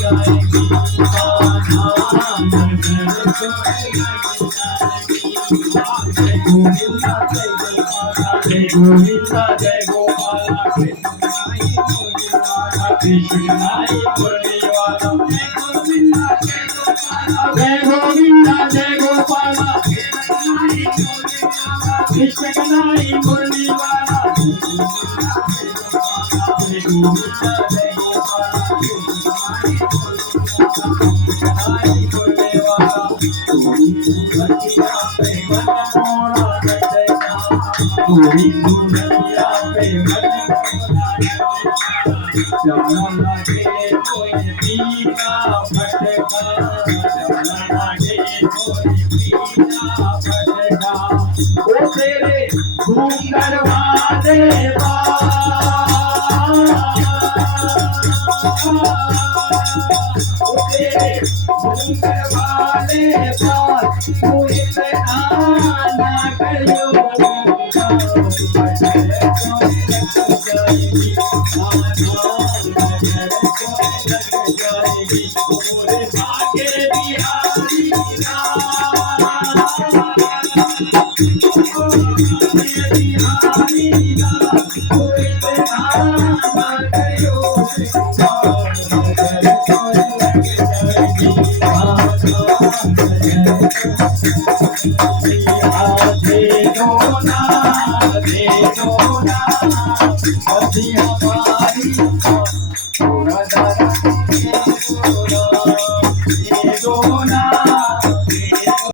जाएगी माता नजर छोड़ लग जाएगी जय गोविंदा जय गोपाला कृष्ण नाई मुरली वाला जय गोविंदा जय गोपाला कृष्ण नाई मुरली वाला जय गोविंदा जय गोपाला नाई मुरली वाला दुनिया पे मन मोरा पूरी दुनिया पे मन जमुना के कोई पीना फटका जमुना के कोई पीना फटका ओ तेरे घूंघर वाले ओ तेरे घूंघर वाले तू इतना ना करो Yeah.